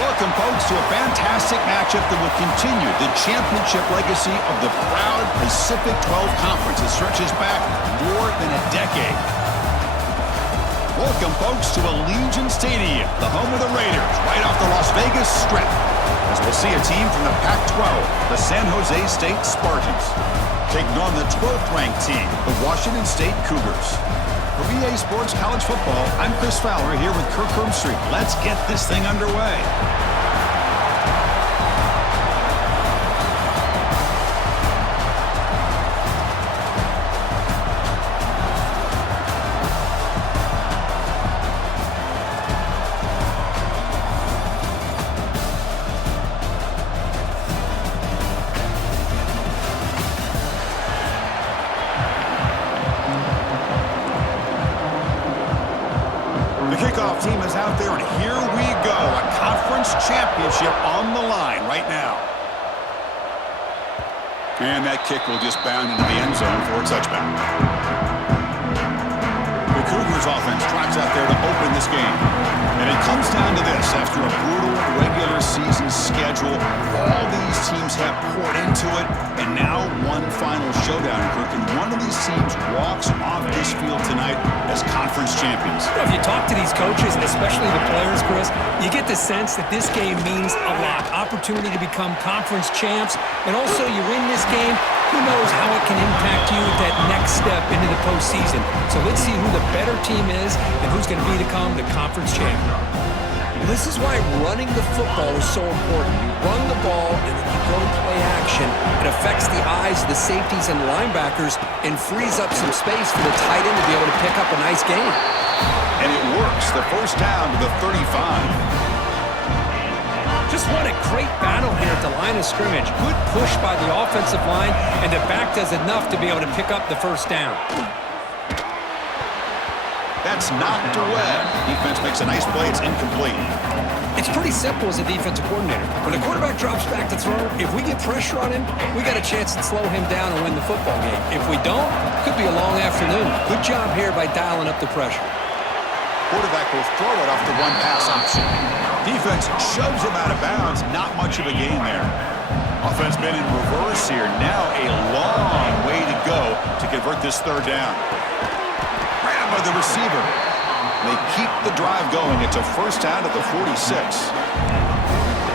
Welcome, folks, to a fantastic matchup that will continue the championship legacy of the proud Pacific 12 Conference that stretches back more than a decade. Welcome, folks, to Allegiant Stadium, the home of the Raiders, right off the Las Vegas Strip, as we'll see a team from the PAC-12, the San Jose State Spartans, taking on the 12th-ranked team, the Washington State Cougars. For VA Sports College Football, I'm Chris Fowler here with Kirk Herbstreit. Let's get this thing underway. Kickoff team is out there, and here we go. A conference championship on the line right now. And that kick will just bound into the end zone for a touchback. The Cougars offense drives out there to open this game. And it comes down to this. After a brutal regular season schedule, all these teams have poured into it, and now one final showdown, Kirk. And one of these teams walks off this field tonight as conference champions. If you talk to these coaches, and especially the players, Chris, you get the sense that this game means a lot. Opportunity to become conference champs, and also you win this game, who knows how it can impact you at that next step into the postseason. So let's see who the better team is and who's going to become the conference champion. This is why running the football is so important. You run the ball and then you go play action. It affects the eyes of the safeties and linebackers and frees up some space for the tight end to be able to pick up a nice gain. And it works. The first down to the 35. Just what a great battle here at the line of scrimmage. Good push by the offensive line, and the back does enough to be able to pick up the first down. That's knocked away. Defense makes a nice play. It's incomplete. It's pretty simple as a defensive coordinator. When the quarterback drops back to throw, if we get pressure on him, we got a chance to slow him down and win the football game. If we don't, it could be a long afternoon. Good job here by dialing up the pressure. Quarterback will throw it off the one pass option. Defense shoves him out of bounds. Not much of a gain there. Offense been in reverse here. Now a long way to go to convert this third down. By the receiver. They keep the drive going. It's a first down at the 46.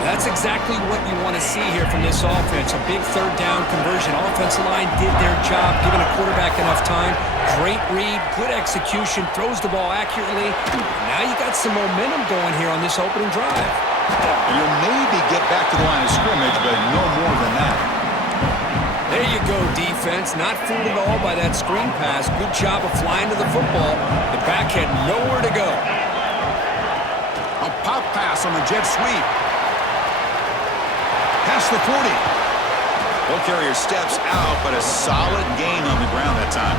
That's exactly what you want to see here from this offense. A big third down conversion. Offensive line did their job, giving a quarterback enough time. Great read, good execution, throws the ball accurately. Now you got some momentum going here on this opening drive. And you'll maybe get back to the line of scrimmage, but no more than that. There you go, defense. Not fooled at all by that screen pass. Good job of flying to the football. The back had nowhere to go. A pop pass on the jet sweep. Past the 40. Ball carrier steps out, but a solid gain on the ground that time.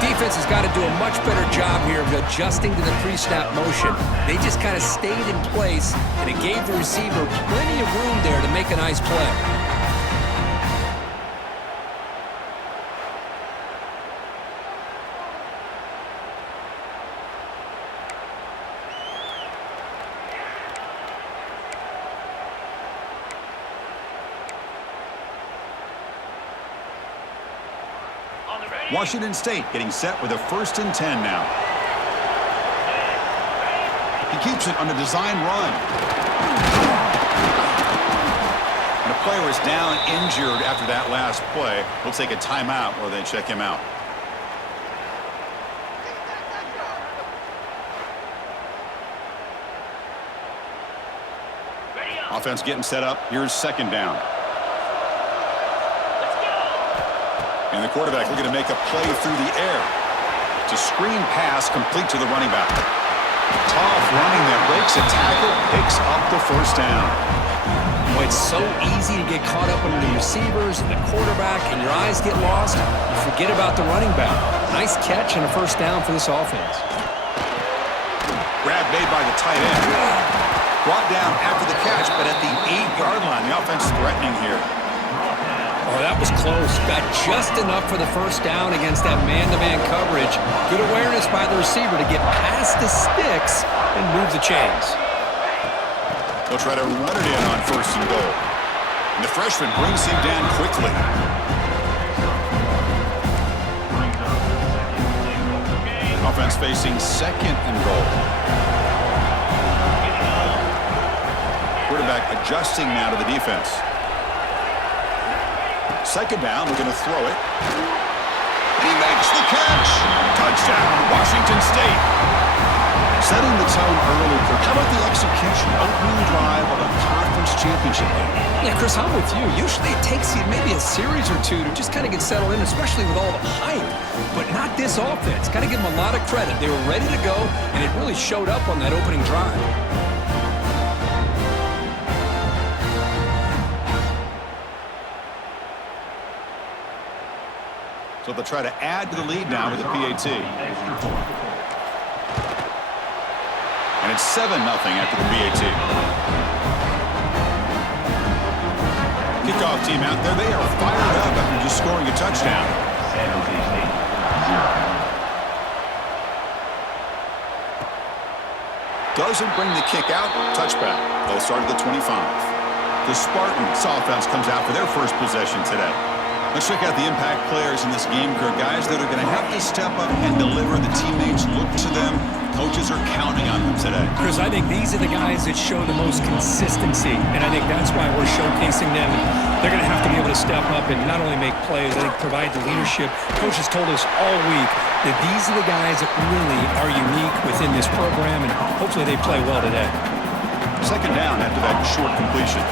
The defense has got to do a much better job here of adjusting to the pre-snap motion. They just kind of stayed in place, and it gave the receiver plenty of room there to make a nice play. Washington State getting set with a 1st and 10 now. He keeps it on a design run. And the player is down injured after that last play. We'll take a timeout while they check him out. Offense getting set up. Here's 2nd down. And the quarterback looking to make a play through the air. It's a screen pass complete to the running back. Tough running that breaks a tackle, picks up the first down. Boy, it's so easy to get caught up under the receivers and the quarterback, and your eyes get lost. You forget about the running back. Nice catch and a first down for this offense. Grab made by the tight end. Brought down after the catch, but at the 8-yard line. The offense threatening here. Oh, that was close. Got just enough for the first down against that man-to-man coverage. Good awareness by the receiver to get past the sticks and move the chains. They'll try to run it in on 1st and goal. And the freshman brings him down quickly. Offense facing 2nd and goal. Quarterback adjusting now to the defense. 2nd down, we're going to throw it. He makes the catch. Touchdown, Washington State. Setting the tone early. How about the execution? Opening drive of a conference championship game. Yeah, Chris, I'm with you. Usually it takes you maybe a series or two to just kind of get settled in, especially with all the hype. But not this offense. Got to give them a lot of credit. They were ready to go, and it really showed up on that opening drive. So they'll try to add to the lead now with the PAT. And it's 7-0 after the PAT. Kickoff team out there. They are fired up after just scoring a touchdown. Doesn't bring the kick out. Touchback. They'll start at the 25. The Spartans offense comes out for their first possession today. Let's check out the impact players in this game, guys that are going to have to step up and deliver. The teammates look to them. Coaches are counting on them today. Chris, I think these are the guys that show the most consistency, and I think that's why we're showcasing them. They're going to have to be able to step up and not only make plays, I think provide the leadership. Coaches told us all week that these are the guys that really are unique within this program, and hopefully they play well today. 2nd down after that short completion.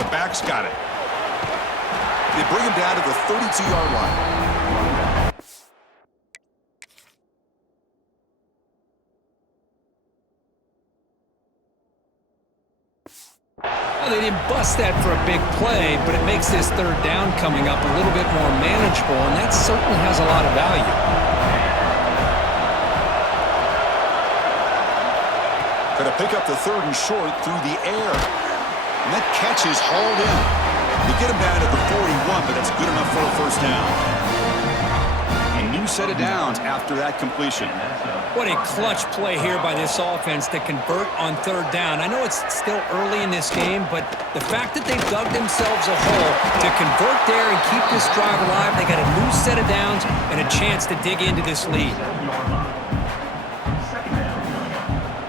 The back's got it. They bring him down to the 32-yard line. Well, they didn't bust that for a big play, but it makes this 3rd down coming up a little bit more manageable, and that certainly has a lot of value. Going to pick up the 3rd and short through the air. And that catch is hauled in. They get him down at the 41, but that's good enough for a 1st down. A new set of downs after that completion. What a clutch play here by this offense to convert on 3rd down. I know it's still early in this game, but the fact that they've dug themselves a hole to convert there and keep this drive alive, they got a new set of downs and a chance to dig into this lead.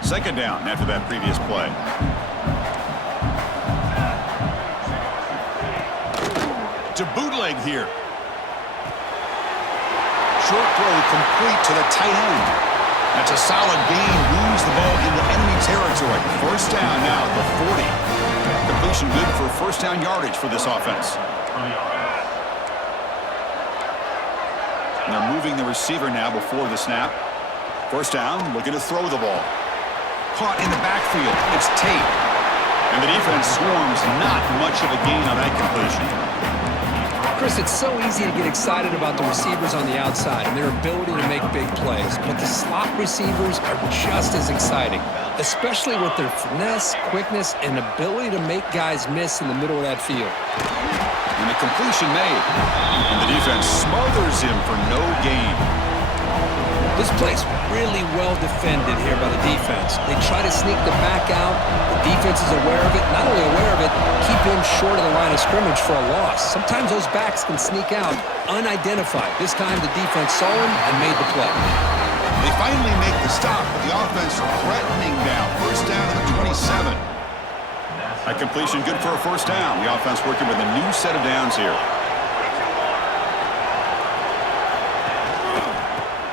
2nd down after that previous play. To bootleg here. Short throw complete to the tight end. That's a solid gain. Moves the ball into enemy territory. 1st down now at the 40. Completion good for 1st down yardage for this offense. And they're moving the receiver now before the snap. 1st down, looking to throw the ball. Caught in the backfield. It's Tate. And the defense swarms. Not much of a gain on that completion. Chris, it's so easy to get excited about the receivers on the outside and their ability to make big plays, but the slot receivers are just as exciting, especially with their finesse, quickness, and ability to make guys miss in the middle of that field. And the completion made. And the defense smothers him for no gain. This play's really well defended here by the defense. They try to sneak the back out. The defense is aware of it. Not only aware of it, keep him short of the line of scrimmage for a loss. Sometimes those backs can sneak out unidentified. This time the defense saw him and made the play. They finally make the stop, but the offense threatening down. 1st down to the 27. That completion good for a 1st down. The offense working with a new set of downs here.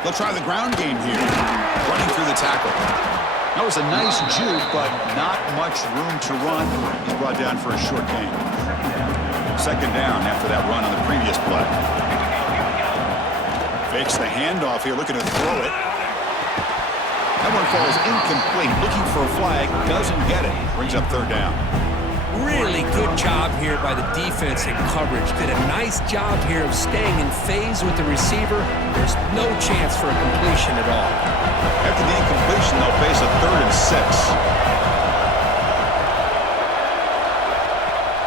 They'll try the ground game here. Running through the tackle. That was a nice juke, but not much room to run. He's brought down for a short gain. 2nd down after that run on the previous play. Fakes the handoff here, looking to throw it. That one falls incomplete. Looking for a flag, doesn't get it. Brings up 3rd down. Really good job here by the defense in coverage. Did a nice job here of staying in phase with the receiver. There's no chance for a completion at all. After the incompletion, they'll face a 3rd and 6.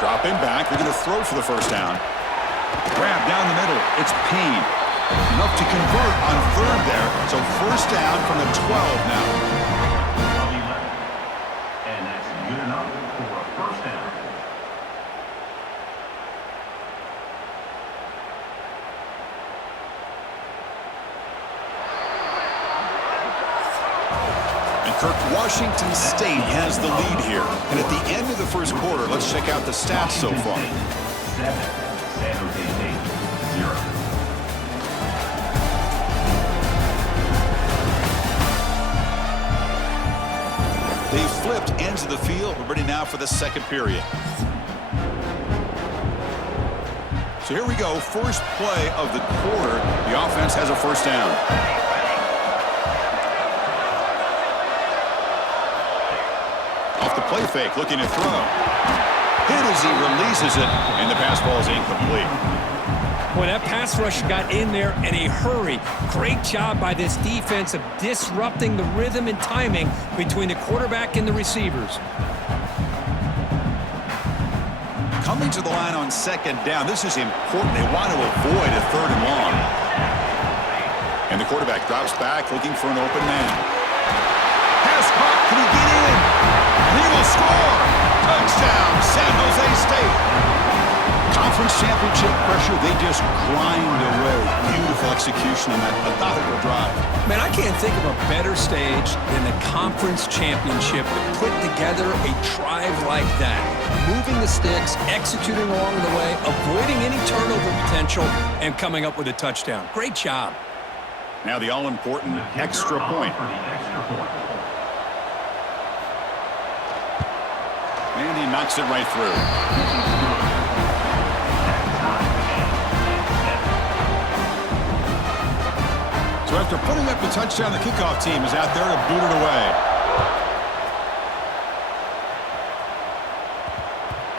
Dropping back, they're going to throw for the 1st down. Grab down the middle. It's Payne. Enough to convert on third there. So first down from the 12 now. And that's good enough for a first down. Washington State has the lead here. And at the end of the first quarter, let's check out the stats so far. 7, San Jose State 0. They flipped ends of the field. We're ready now for the second period. So here we go. First play of the quarter. The offense has a first down. Off the play fake, looking to throw. Hit as he releases it, and the pass ball is incomplete. Boy, that pass rush got in there in a hurry. Great job by this defense of disrupting the rhythm and timing between the quarterback and the receivers. Coming to the line on second down, this is important. They want to avoid a third and long. And the quarterback drops back, looking for an open man. Pass caught, can he get in? And he will score! Touchdown, San Jose State! Conference championship pressure, they just grind away. Beautiful execution on that methodical drive. Man, I can't think of a better stage than the conference championship to put together a drive like that. Moving the sticks, executing along the way, avoiding any turnover potential, and coming up with a touchdown. Great job. Now the all-important extra point. And he knocks it right through. So after putting up the touchdown, the kickoff team is out there to boot it away.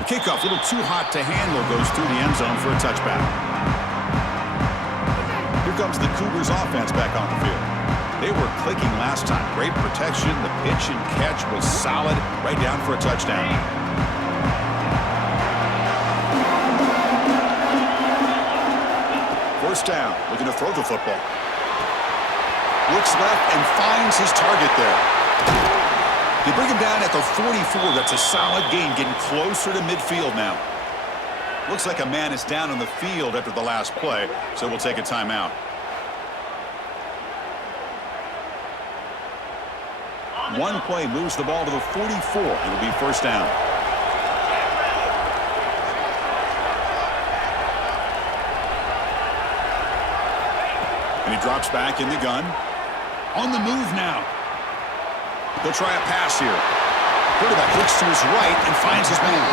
The kickoff, a little too hot to handle, goes through the end zone for a touchback. Here comes the Cougars offense back on the field. They were clicking last time. Great protection. The pitch and catch was solid. Right down for a touchdown. First down. Looking to throw the football. Looks left and finds his target there. They bring him down at the 44. That's a solid gain, getting closer to midfield now. Looks like a man is down on the field after the last play, so we'll take a timeout. One play moves the ball to the 44. It'll be first down. And he drops back in the gun. On the move now. He'll try a pass here. Quarterback looks to his right and finds his man.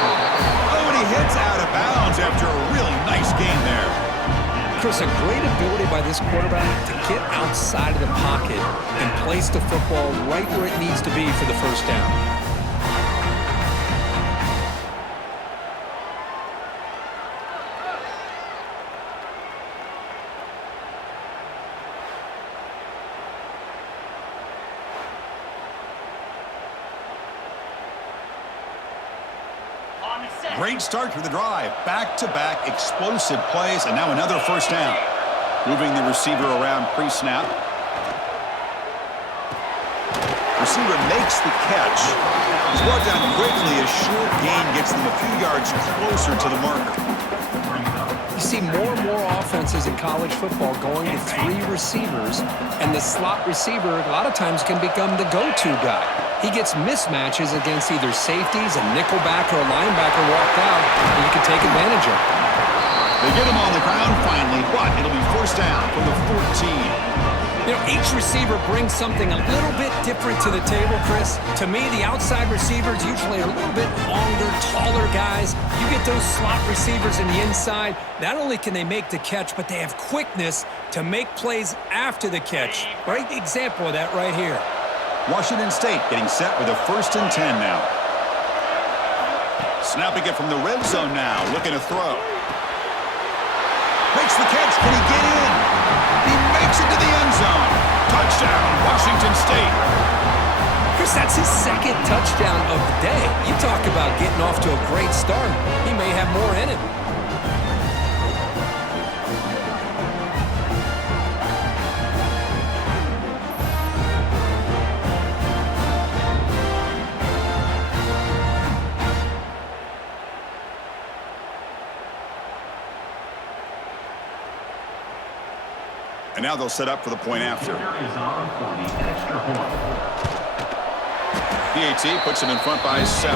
Oh, and he hits out of bounds after a really nice game there. Chris, a great ability by this quarterback to get outside of the pocket and place the football right where it needs to be for the first down. Great start to the drive. Back-to-back explosive plays, and now another first down. Moving the receiver around pre-snap. Receiver makes the catch. He's brought down quickly. A short gain gets them a few yards closer to the marker. You see more and more offenses in college football going to three receivers, and the slot receiver a lot of times can become the go-to guy. He gets mismatches against either safeties, a nickelback, or a linebacker walked out, and you can take advantage of it. They get him on the ground finally, but it'll be first down from the 14. You know, each receiver brings something a little bit different to the table, Chris. To me, the outside receivers usually are a little bit longer, taller guys. You get those slot receivers in the inside, not only can they make the catch, but they have quickness to make plays after the catch. Great example of that right here. Washington State getting set with a 1st and 10 now. Snapping it from the red zone now, looking to throw. Makes the catch, can he get in? He makes it to the end zone. Touchdown, Washington State. Chris, that's his second touchdown of the day. You talk about getting off to a great start. He may have more in him. And now they'll set up for the point after. Is on for the extra point. PAT puts them in front by 7.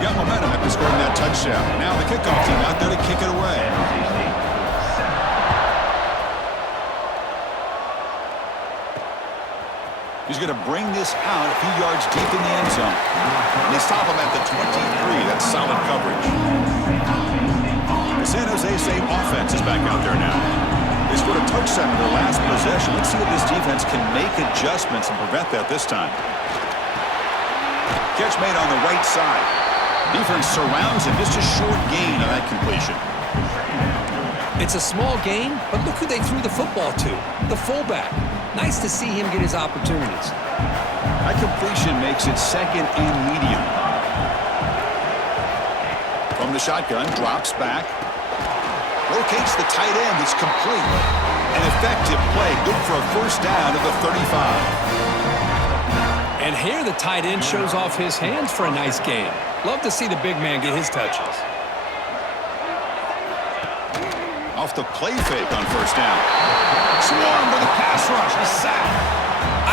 Got momentum after scoring that touchdown. Now the kickoff team out there to kick it away. He's going to bring this out a few yards deep in the end zone. And they stop him at the 23. That's solid coverage. The San Jose State offense is back out there now. They scored a touchdown in their last possession. Let's see if this defense can make adjustments and prevent that this time. Catch made on the right side. Defense surrounds him. Just a short gain on that completion. It's a small gain, but look who they threw the football to, the fullback. Nice to see him get his opportunities. That completion makes it second and medium. From the shotgun, drops back. Locates the tight end. It's complete. An effective play. Good for a first down of the 35. And here the tight end shows off his hands for a nice gain. Love to see the big man get his touches. Off the play fake on first down. Swarmed with a pass rush. A sack.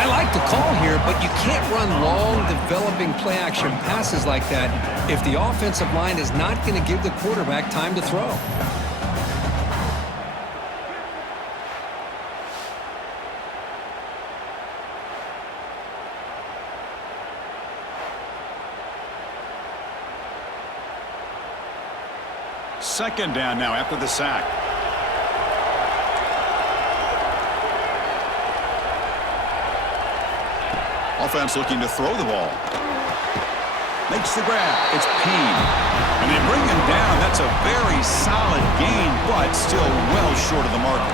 I like the call here, but you can't run long, developing play-action passes like that if the offensive line is not going to give the quarterback time to throw. Second down now after the sack. Offense looking to throw the ball. Makes the grab. It's Payne. And they bring him down. That's a very solid gain, but still well short of the marker.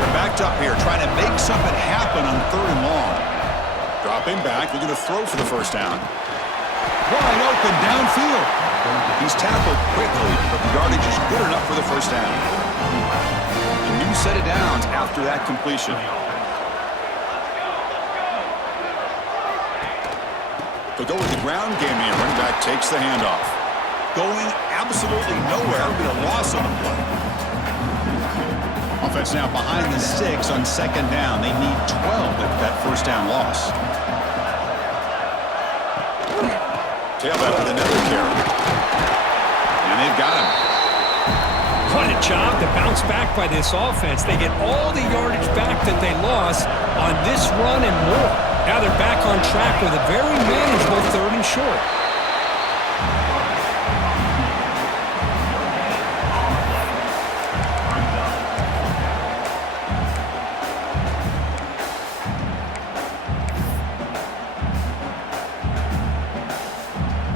They're backed up here trying to make something happen on 3rd and long. Dropping back. They're going to throw for the first down. Wide open downfield. He's tackled quickly, but the yardage is good enough for the first down. A new set of downs after that completion. They'll go with the ground game here. Running back takes the handoff. Going absolutely nowhere. It'll be a loss on the play. Offense now behind the 6 on second down. They need 12 at that first down loss. Tailback with another carry. And they've got him. What a job to bounce back by this offense. They get all the yardage back that they lost on this run and more. Now they're back on track with a very manageable 3rd and short.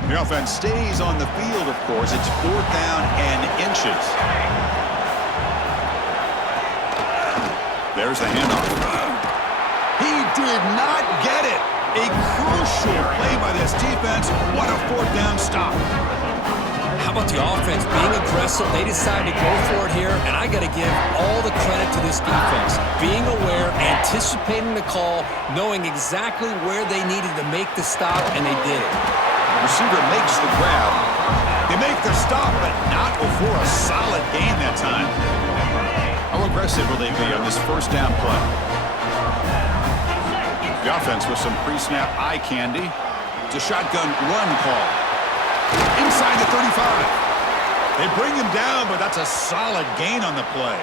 The offense stays on the field, of course. It's 4th down and inches. There's the handoff. He did not get it. A crucial play by this defense. What a 4th down stop. How about the offense being aggressive? They decided to go for it here, and I got to give all the credit to this defense. Being aware, anticipating the call, knowing exactly where they needed to make the stop, and they did it. Receiver makes the grab. They make the stop, but not before a solid gain that time. How aggressive will they be on this first down play? The offense with some pre-snap eye candy. It's a shotgun run call. Inside the 35. They bring him down, but that's a solid gain on the play.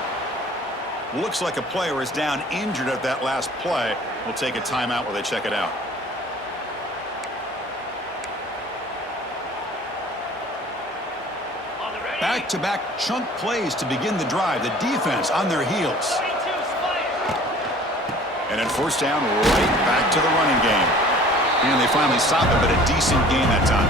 Looks like a player is down injured at that last play. We'll take a timeout while they check it out. Back-to-back chunk plays to begin the drive. The defense on their heels. And then first down, right back to the running game. And they finally stop it, but a decent gain that time.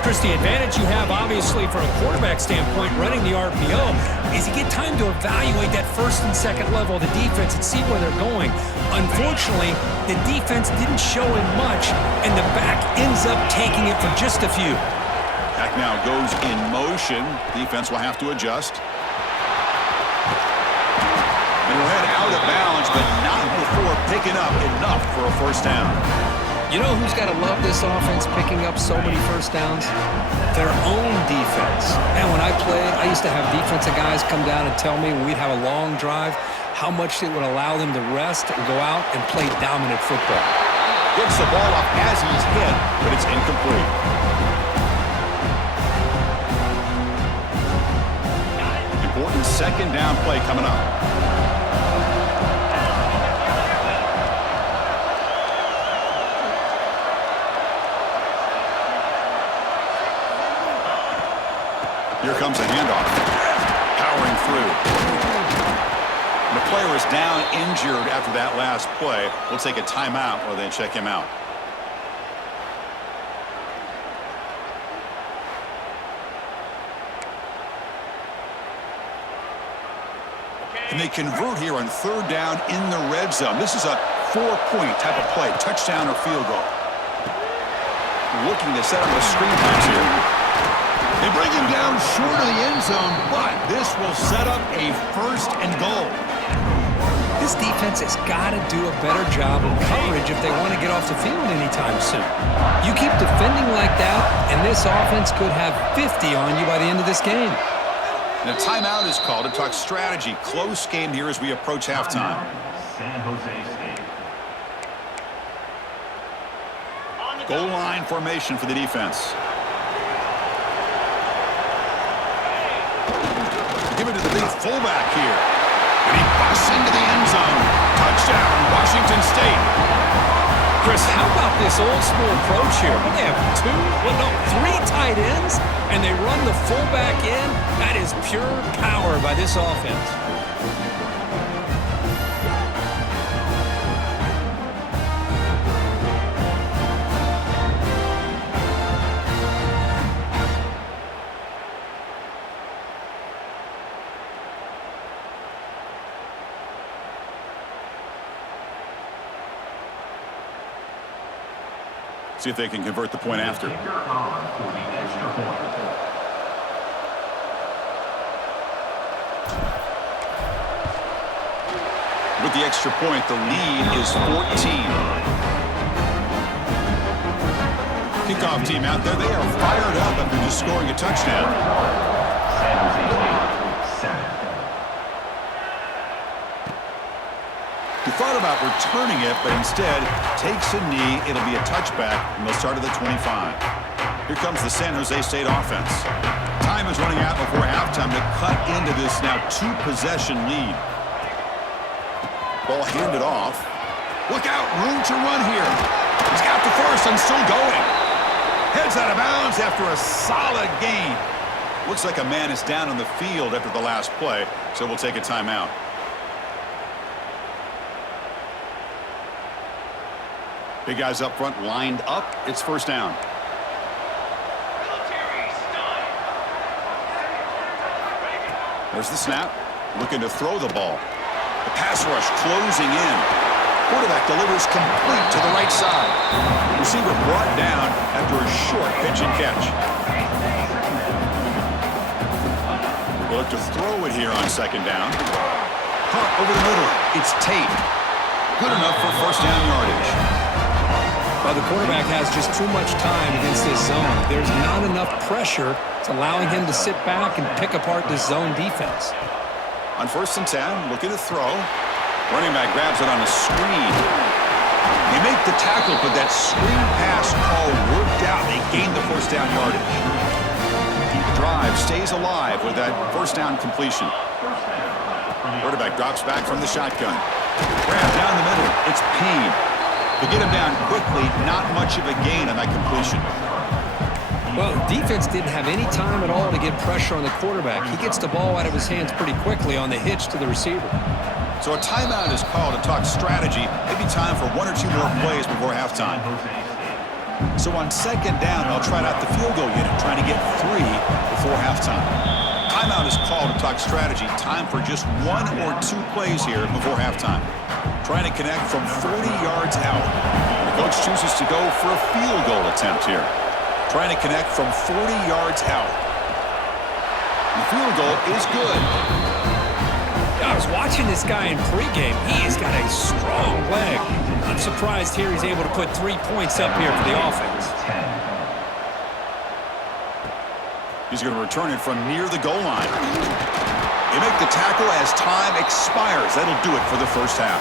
Chris, the advantage you have, obviously, from a quarterback standpoint, running the RPO, is you get time to evaluate that 1st and 2nd level of the defense and see where they're going. Unfortunately, the defense didn't show him much, and the back ends up taking it for just a few. Back now goes in motion. Defense will have to adjust. And will head out of bounds, but not before picking up enough for a first down. You know who's got to love this offense picking up so many first downs? Their own defense. And when I played, I used to have defensive guys come down and tell me when we'd have a long drive how much it would allow them to rest and go out and play dominant football. Gets the ball up as he's hit, but it's incomplete. Important second down play coming up. Here comes a handoff. Powering through. The player is down injured after that last play. We'll take a timeout while they check him out. And they convert here on third down in the red zone. This is a 4-point type of play, touchdown or field goal. Looking to set up a screen pass here. They bring him down short of the end zone, but this will set up a first and goal. This defense has got to do a better job of coverage if they want to get off the field anytime soon. You keep defending like that, and this offense could have 50 on you by the end of this game. And a timeout is called to talk strategy. Close game here as we approach halftime. San Jose State. Goal line formation for the defense. Give it to the big fullback here. And he busts into the end zone. Touchdown, Washington State. Chris, how about this old-school approach here? They have three tight ends, and they run the fullback in. That is pure power by this offense. See if they can convert the point after. Kicker on for the extra point. With the extra point, the lead is 14. Kickoff team out there, they are fired up after just scoring a touchdown. San Jose State, 7. He thought about returning it, but instead takes a knee. It'll be a touchback, and they'll start at the 25. Here comes the San Jose State offense. Time is running out before halftime to cut into this now two-possession lead. Ball handed off. Look out, room to run here. He's got the first and still going. Heads out of bounds after a solid gain. Looks like a man is down on the field after the last play, so we'll take a timeout. Big guys up front lined up. It's first down. There's the snap. Looking to throw the ball. The pass rush closing in. Quarterback delivers complete to the right side. Receiver brought down after a short pitch and catch. They look to throw it here on second down. Caught over the middle. It's Tate. Good enough for first down yardage. Well, the quarterback has just too much time against this zone. There's not enough pressure. It's allowing him to sit back and pick apart this zone defense. On first and 10, looking to throw. Running back grabs it on a screen. They make the tackle, but that screen pass call worked out. They gained the first down yardage. Drive stays alive with that first down completion. Quarterback drops back from the shotgun. Grab down the middle. It's Payne. To get him down quickly, not much of a gain on that completion. Well, defense didn't have any time at all to get pressure on the quarterback. He gets the ball out of his hands pretty quickly on the hitch to the receiver. So a timeout is called to talk strategy. Maybe time for one or two more plays before halftime. So on second down, they'll try out the field goal unit, trying to get 3 before halftime. Timeout is called to talk strategy. Time for just 1 or 2 plays here before halftime. Trying to connect from 40 yards out. The coach chooses to go for a field goal attempt here. Trying to connect from 40 yards out. The field goal is good. A I was watching this guy in pregame. He has got a strong leg. I'm surprised here he's able to put 3 points up here for the offense. He's going to return it from near the goal line. They make the tackle as time expires. That'll do it for the first half.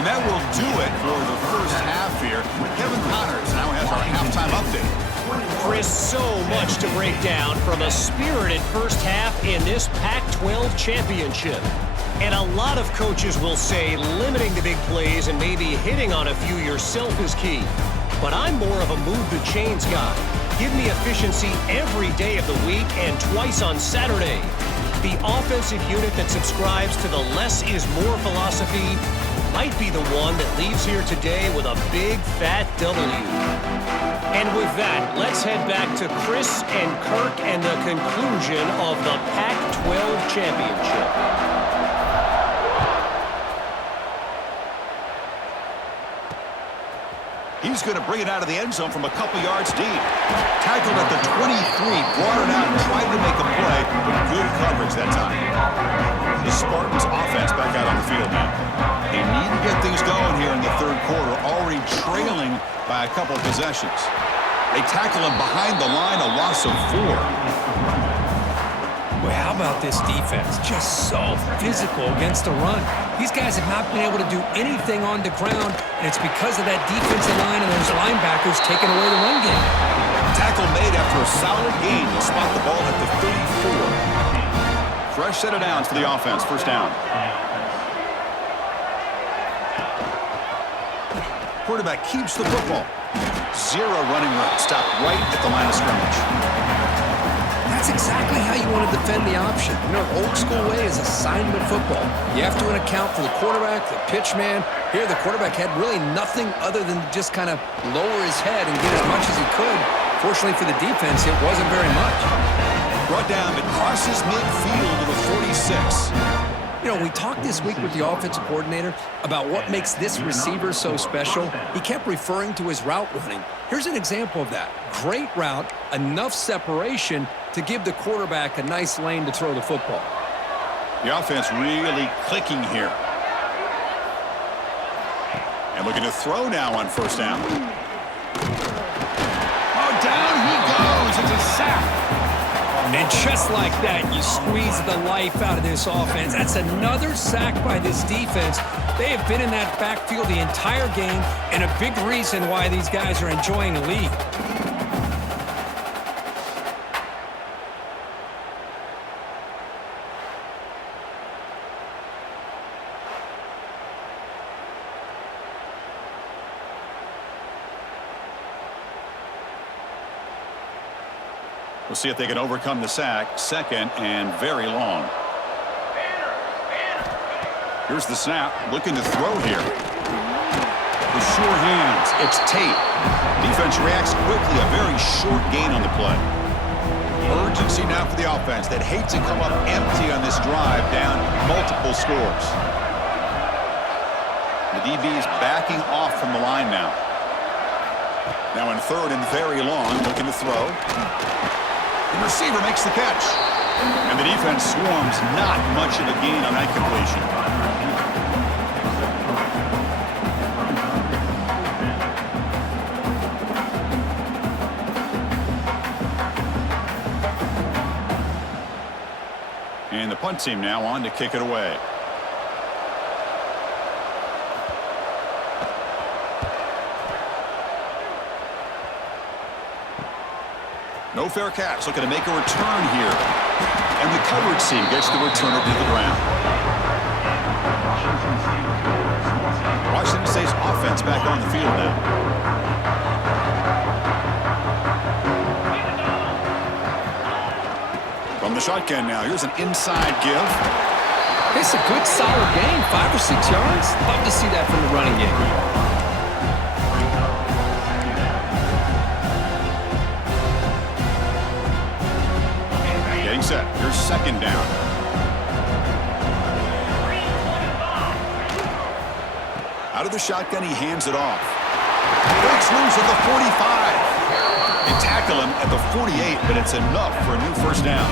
And that will do it for the first half here. Kevin Connors now has our halftime update. Chris, so much to break down from a spirited first half in this Pac-12 championship. And a lot of coaches will say limiting the big plays and maybe hitting on a few yourself is key. But I'm more of a move the chains guy. Give me efficiency every day of the week and twice on Saturday. The offensive unit that subscribes to the less is more philosophy might be the one that leaves here today with a big fat W. And with that, let's head back to Chris and Kirk and the conclusion of the Pac-12 championship. He's going to bring it out of the end zone from a couple yards deep. Tackled at the 23, brought it out and tried to make a play, but good coverage that time. The Spartans offense back out on the field now. They need to get things going here in the third quarter, already trailing by a couple of possessions. They tackle him behind the line, a loss of 4. Boy, how about this defense? Just so physical against the run. These guys have not been able to do anything on the ground, and it's because of that defensive line and those linebackers taking away the run game. Tackle made after a solid gain. They'll spot the ball at the 34. Fresh set of downs for the offense. First down. Quarterback keeps the football. 0 running room. Stopped right at the line of scrimmage. That's exactly how you want to defend the option. You know, old school way is assignment football. You have to account for the quarterback, the pitch man. Here, the quarterback had really nothing other than to just kind of lower his head and get as much as he could. Fortunately for the defense, it wasn't very much. Brought down, it crosses midfield to the 46. You know, we talked this week with the offensive coordinator about what makes this receiver so special. He kept referring to his route running. Here's an example of that. Great route, enough separation to give the quarterback a nice lane to throw the football. The offense really clicking here. And looking to throw now on first down. Oh, down he goes. It's a sack. And just like that, you squeeze the life out of this offense. That's another sack by this defense. They have been in that backfield the entire game, and a big reason why these guys are enjoying the lead. We'll see if they can overcome the sack. Second and very long. Here's the snap. Looking to throw here. With sure hands, it's Tate. Defense reacts quickly. A very short gain on the play. Urgency now for the offense that hate to come up empty on this drive, down multiple scores. The DB is backing off from the line now. Now in third and very long, looking to throw. The receiver makes the catch. And the defense swarms. Not much of a gain on that completion. And the punt team now on to kick it away. No fair catch. Looking to make a return here. And the coverage team gets the returner to the ground. Washington State's offense back on the field now. From the shotgun now. Here's an inside give. It's a good, solid game. 5 or 6 yards. Love to see that from the running game. Set. Here's second down. Out of the shotgun, he hands it off. Breaks loose at the 45. They tackle him at the 48, but it's enough for a new first down.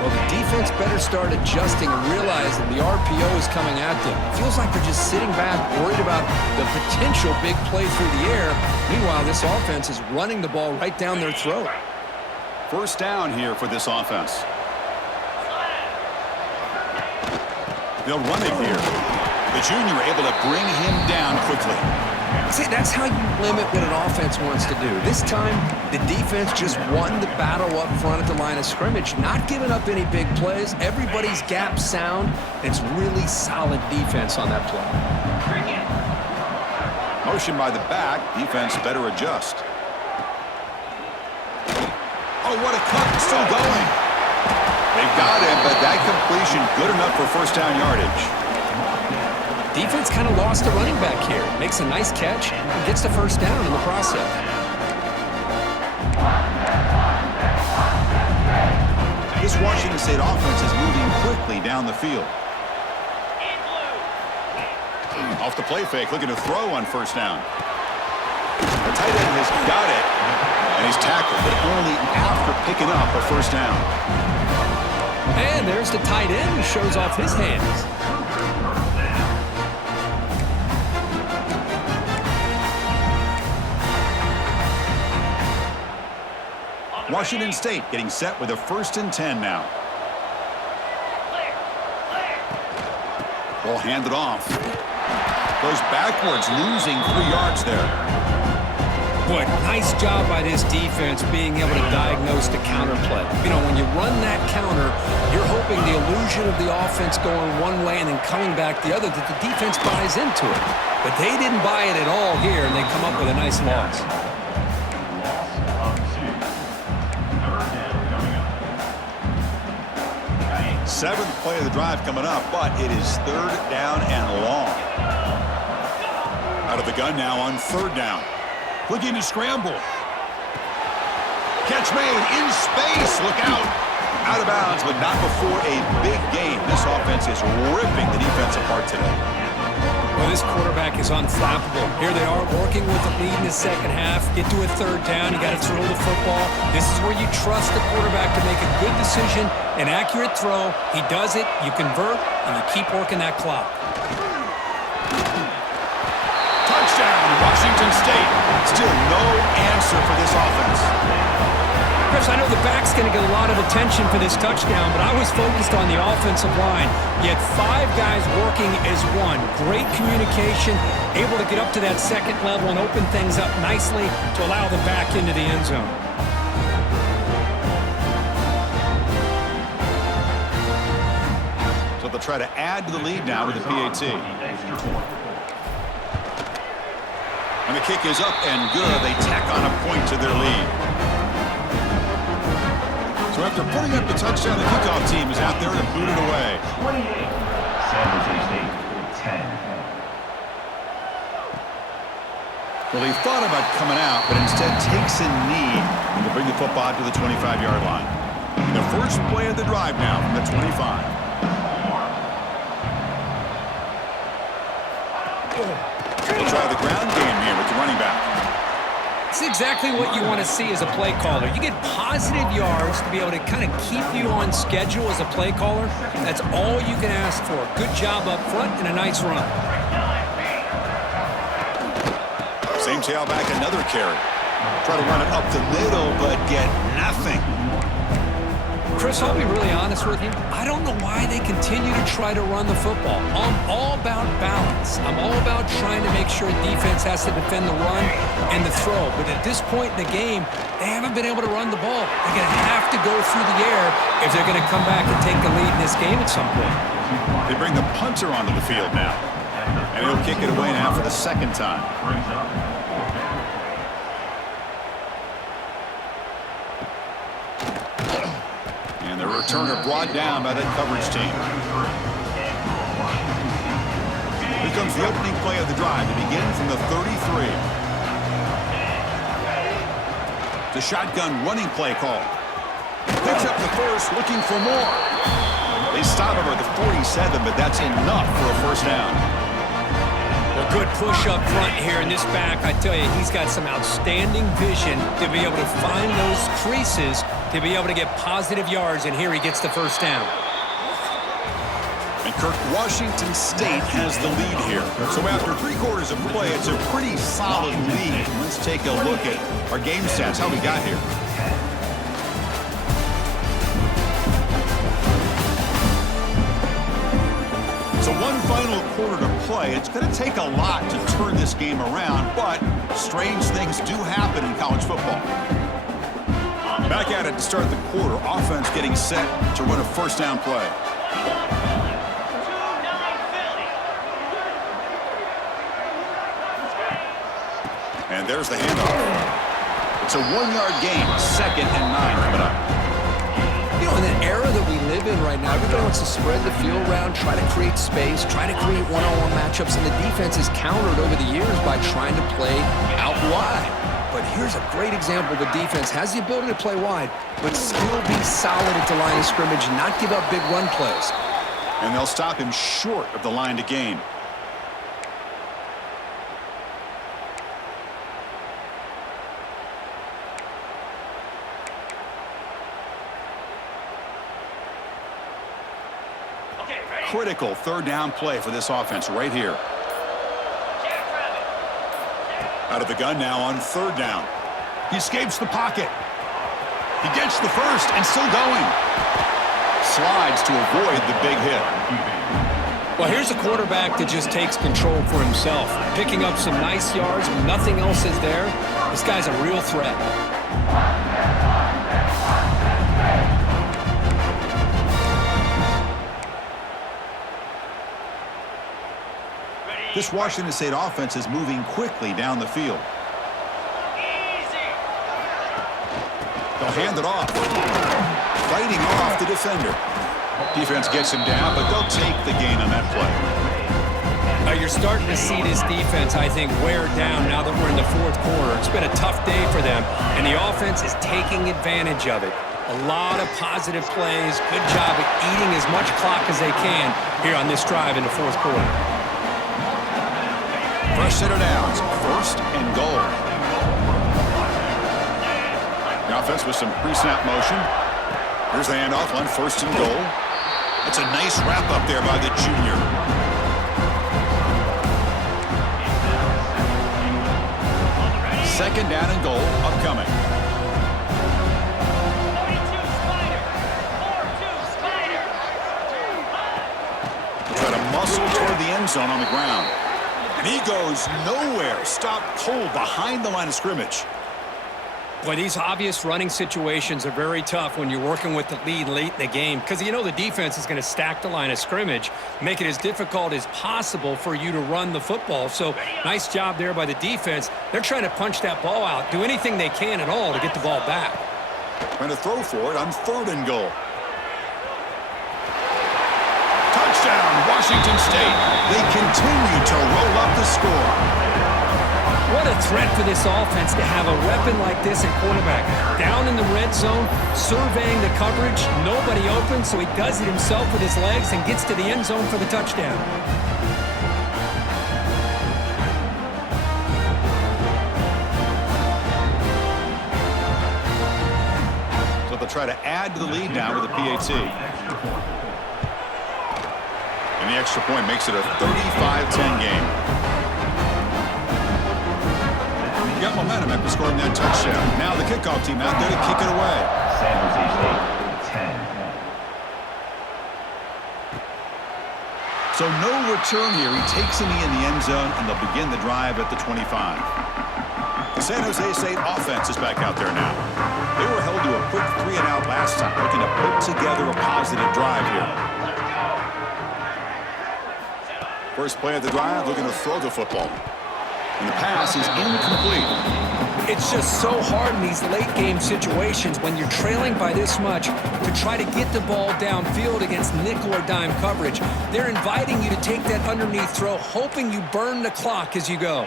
Well, the defense better start adjusting and realizing the RPO is coming at them. It feels like they're just sitting back, worried about the potential big play through the air. Meanwhile, this offense is running the ball right down their throat. First down here for this offense. They'll run it here. The junior able to bring him down quickly. See, that's how you limit what an offense wants to do. This time, the defense just won the battle up front at the line of scrimmage, not giving up any big plays. Everybody's gap sound. It's really solid defense on that play. Motion by the back. Defense better adjust. Oh, what a cut. Still going. They've got him, but that completion good enough for first down yardage. Defense kind of lost a running back here. Makes a nice catch and gets the first down in the process. This Washington State offense is moving quickly down the field. Off the play fake, looking to throw on first down. The tight end has got it, and he's tackled, but only after picking up a first down. And there's the tight end who shows off his hands. Washington State getting set with a 1st and 10 now. Ball handed off. Goes backwards, losing 3 yards there. Boy, nice job by this defense being able to diagnose the counter play. You know, when you run that counter, you're hoping the illusion of the offense going one way and then coming back the other, that the defense buys into it. But they didn't buy it at all here, and they come up with a nice loss. 7th play of the drive coming up, but it is 3rd down and long. Out of the gun now on 3rd down. Looking to scramble. Catch made in space. Look out. Out of bounds, but not before a big game. This offense is ripping the defense apart today. Well, this quarterback is unflappable. Here they are working with the lead in the second half. Get to a 3rd down. You got to throw the football. This is where you trust the quarterback to make a good decision, an accurate throw. He does it. You convert, and you keep working that clock. Touchdown, Washington State. Still no answer for this offense. Chris, I know the back's going to get a lot of attention for this touchdown, but I was focused on the offensive line. You had 5 guys working as one. Great communication, able to get up to that 2nd level and open things up nicely to allow the back into the end zone. So they'll try to add to the lead now with the PAT. And the kick is up and good. They tack on a point to their lead. So after putting up the touchdown, the kickoff team is out there to boot it away. 28. San Jose State, 10. Well, he thought about coming out, but instead takes a knee to bring the football to the 25-yard line. The first play of the drive now from the 25. They'll try the ground game here with the running back. It's exactly what you want to see as a play caller. You get positive yards to be able to kind of keep you on schedule as a play caller. That's all you can ask for. Good job up front and a nice run. Same tailback, another carry. Try to run it up the middle, but get nothing. Chris, I'll be really honest with you. I don't know why they continue to try to run the football. I'm all about balance. I'm all about trying to make sure defense has to defend the run and the throw. But at this point in the game, they haven't been able to run the ball. They're going to have to go through the air if they're going to come back and take the lead in this game at some point. They bring the punter onto the field now. And he'll kick it away now for the 2nd time. The returner brought down by that coverage team. Here comes the opening play of the drive to begin from the 33. The shotgun running play call. Picks up the first, looking for more. They stop him at the 47, but that's enough for a first down. Well, Good push up front here in this back. I tell you, he's got some outstanding vision to be able to find those creases, to be able to get positive yards, and here he gets the first down. And Kirk, Washington State has the lead here. So after 3 quarters of play, it's a pretty solid lead. Let's take a look at our game stats, how we got here. So one final quarter to play. It's going to take a lot to turn this game around, but strange things do happen in college football. Back at it to start the quarter. Offense getting set to run a first down play. And there's the handoff. It's a 1-yard gain, 2nd and 9 coming up. You know, in the era that we live in right now, everybody wants to spread the field around, try to create space, try to create one-on-one matchups, and the defense is countered over the years by trying to play out wide. But here's a great example. The defense has the ability to play wide, but still be solid at the line of scrimmage, not give up big run plays. And they'll stop him short of the line to gain. Critical 3rd down play for this offense right here. Out of the gun now on 3rd down. He escapes the pocket. He gets the first and still going. Slides to avoid the big hit. Well, here's a quarterback that just takes control for himself. Picking up some nice yards when nothing else is there. This guy's a real threat. This Washington State offense is moving quickly down the field. They'll hand it off. Fighting off the defender. Defense gets him down, but they'll take the gain on that play. You're starting to see this defense, I think, wear down now that we're in the 4th quarter. It's been a tough day for them, and the offense is taking advantage of it. A lot of positive plays. Good job at eating as much clock as they can here on this drive in the 4th quarter. Fresh set of downs, 1st and goal. The offense with some pre-snap motion. Here's the handoff on 1st and goal. That's a nice wrap up there by the junior. Second down and goal upcoming. Try to muscle toward the end zone on the ground. And he goes nowhere. Stopped cold behind the line of scrimmage. Boy, these obvious running situations are very tough when you're working with the lead late in the game because you know the defense is going to stack the line of scrimmage, make it as difficult as possible for you to run the football. So nice job there by the defense. They're trying to punch that ball out, do anything they can at all to get the ball back. Trying to throw for it on 3rd and goal. Touchdown, Washington State. They continue to roll up the score. What a threat for this offense to have a weapon like this at quarterback. Down in the red zone, surveying the coverage, nobody open, so he does it himself with his legs and gets to the end zone for the touchdown. So they'll try to add to the lead now with the PAC. And the extra point makes it a 35-10 game. Got momentum after scoring that touchdown. Now the kickoff team out there to kick it away. San Jose State, 10. So no return here. He takes it in the end zone, and they'll begin the drive at the 25. The San Jose State offense is back out there now. They were held to a quick 3-and-out last time, looking to put together a positive drive here. First play of the drive, looking to throw the football. And the pass is incomplete. It's just so hard in these late-game situations when you're trailing by this much to try to get the ball downfield against nickel or dime coverage. They're inviting you to take that underneath throw, hoping you burn the clock as you go.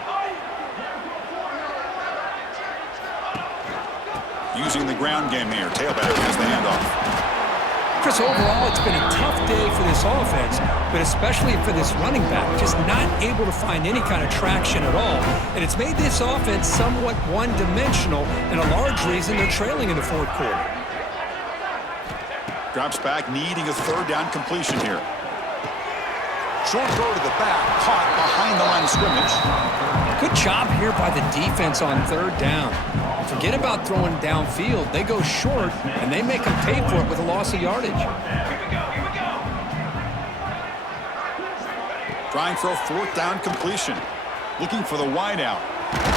Using the ground game here. Tailback has the handoff. Chris, overall, it's been a tough day for this offense, but especially for this running back, just not able to find any kind of traction at all. And it's made this offense somewhat one-dimensional, and a large reason they're trailing in the fourth quarter. Drops back, needing a third down completion here. Short throw to the back, caught behind the line of scrimmage. Good job here by the defense on third down. Forget about throwing downfield. They go short, and they make them pay for it with a loss of yardage. Trying for a fourth down completion. Looking for the wide out.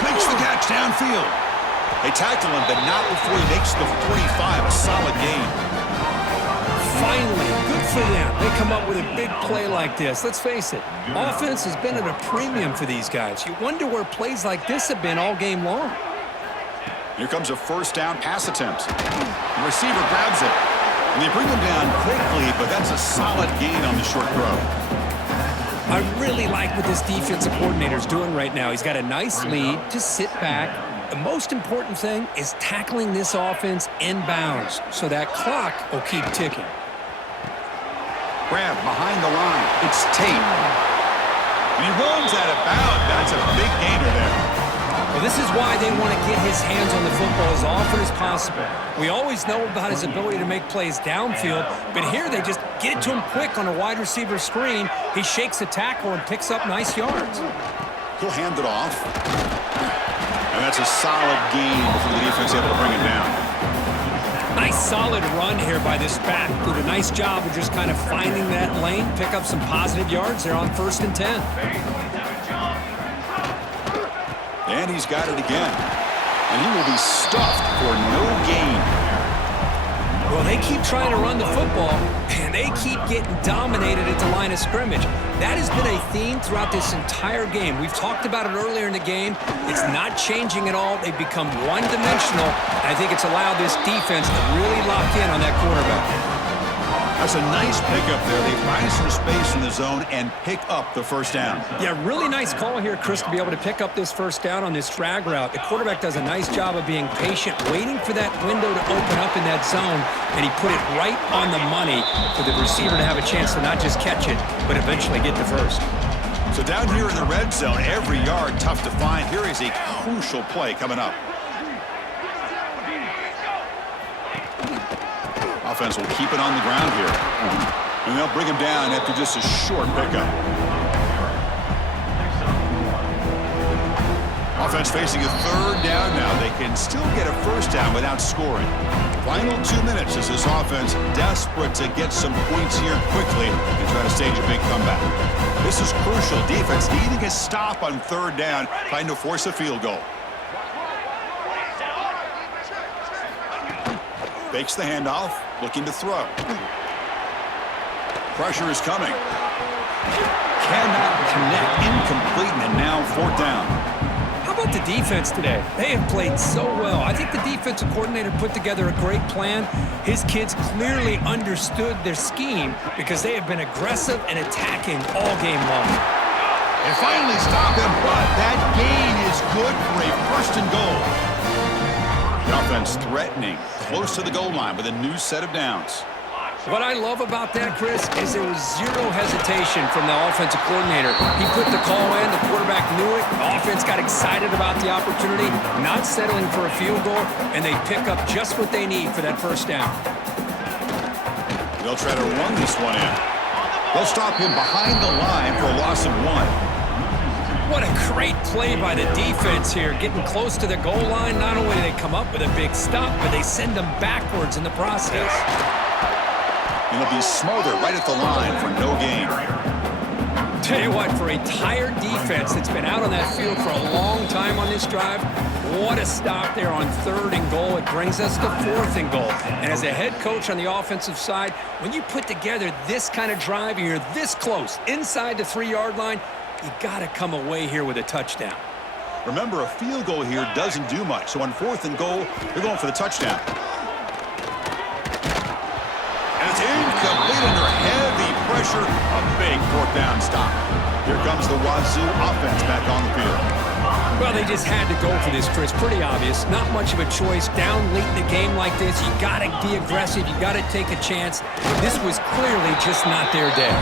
Makes the catch downfield. They tackle him, but not before he makes the 45. A solid gain. Finally, good for them. They come up with a big play like this. Let's face it, offense has been at a premium for these guys. You wonder where plays like this have been all game long. Here comes a first down pass attempt. The receiver grabs it. And they bring him down quickly, but that's a solid gain on the short throw. I really like what this defensive coordinator is doing right now. He's got a nice lead. Just sit back. The most important thing is tackling this offense inbounds, so that clock will keep ticking. Grab behind the line. It's Tate. And he runs out of bounds. That's a big gainer there. Well, this is why they want to get his hands on the football as often as possible. We always know about his ability to make plays downfield, but here they just get it to him quick on a wide receiver screen. He shakes the tackle and picks up nice yards. He'll hand it off. And that's a solid gain before the defense able to bring it down. Nice solid run here by this back. Did a nice job of just kind of finding that lane, pick up some positive yards there on 1st and 10. And he's got it again. And he will be stuffed for no gain. Well, they keep trying to run the football, and they keep getting dominated at the line of scrimmage. That has been a theme throughout this entire game. We've talked about it earlier in the game. It's not changing at all. They've become one-dimensional. I think it's allowed this defense to really lock in on that quarterback. That's a nice pickup there. They find some space in the zone and pick up the first down. Yeah, really nice call here, Chris, to be able to pick up this first down on this drag route. The quarterback does a nice job of being patient, waiting for that window to open up in that zone, and he put it right on the money for the receiver to have a chance to not just catch it, but eventually get the first. So down here in the red zone, every yard tough to find. Here is a crucial play coming up. Offense will keep it on the ground here. And they'll bring him down after just a short pickup. Offense facing a third down now. They can still get a first down without scoring. Final 2 minutes as this offense desperate to get some points here quickly and try to stage a big comeback. This is crucial. Defense needing a stop on third down, trying to force a field goal. Fakes the handoff, looking to throw. Pressure is coming. Cannot connect, incomplete, and now fourth down. How about the defense today? They have played so well. I think the defensive coordinator put together a great plan. His kids clearly understood their scheme because they have been aggressive and attacking all game long. And finally stop him, but that gain is good for a first and goal. The offense threatening, close to the goal line with a new set of downs. What I love about that, Chris, is there was zero hesitation from the offensive coordinator. He put the call in, the quarterback knew it, the offense got excited about the opportunity, not settling for a field goal, and they pick up just what they need for that first down. They'll try to run this one in. They'll stop him behind the line for a loss of 1. What a great play by the defense here, getting close to the goal line. Not only do they come up with a big stop, but they send them backwards in the process. And it'll be smothered right at the line for no gain. Tell you what, for a tired defense that's been out on that field for a long time on this drive, what a stop there on 3rd and goal. It brings us to 4th and goal. And as a head coach on the offensive side, when you put together this kind of drive and you're this close inside the 3-yard line, you got to come away here with a touchdown. Remember, a field goal here doesn't do much. So on 4th and goal, they're going for the touchdown. And it's incomplete under heavy pressure. A big 4th down stop. Here comes the Wazoo offense back on the field. Well, they just had to go for this, Chris. Pretty obvious. Not much of a choice. Down late in the game like this, you got to be aggressive. You got to take a chance. This was clearly just not their day.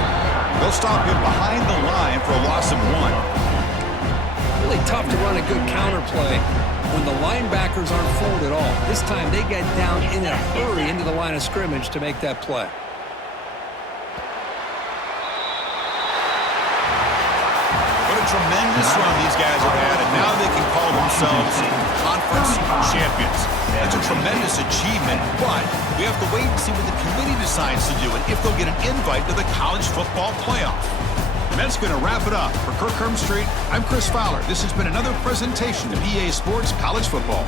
They'll stop him behind the line for a loss of 1. Really tough to run a good counter play when the linebackers aren't fooled at all. This time they get down in a hurry into the line of scrimmage to make that play. Tremendous run these guys have had, and now they can call themselves conference champions. That's a tremendous achievement, but we have to wait and see what the committee decides to do and if they'll get an invite to the college football playoff. And that's going to wrap it up. For Kirk Street, I'm Chris Fowler. This has been another presentation of EA Sports College Football.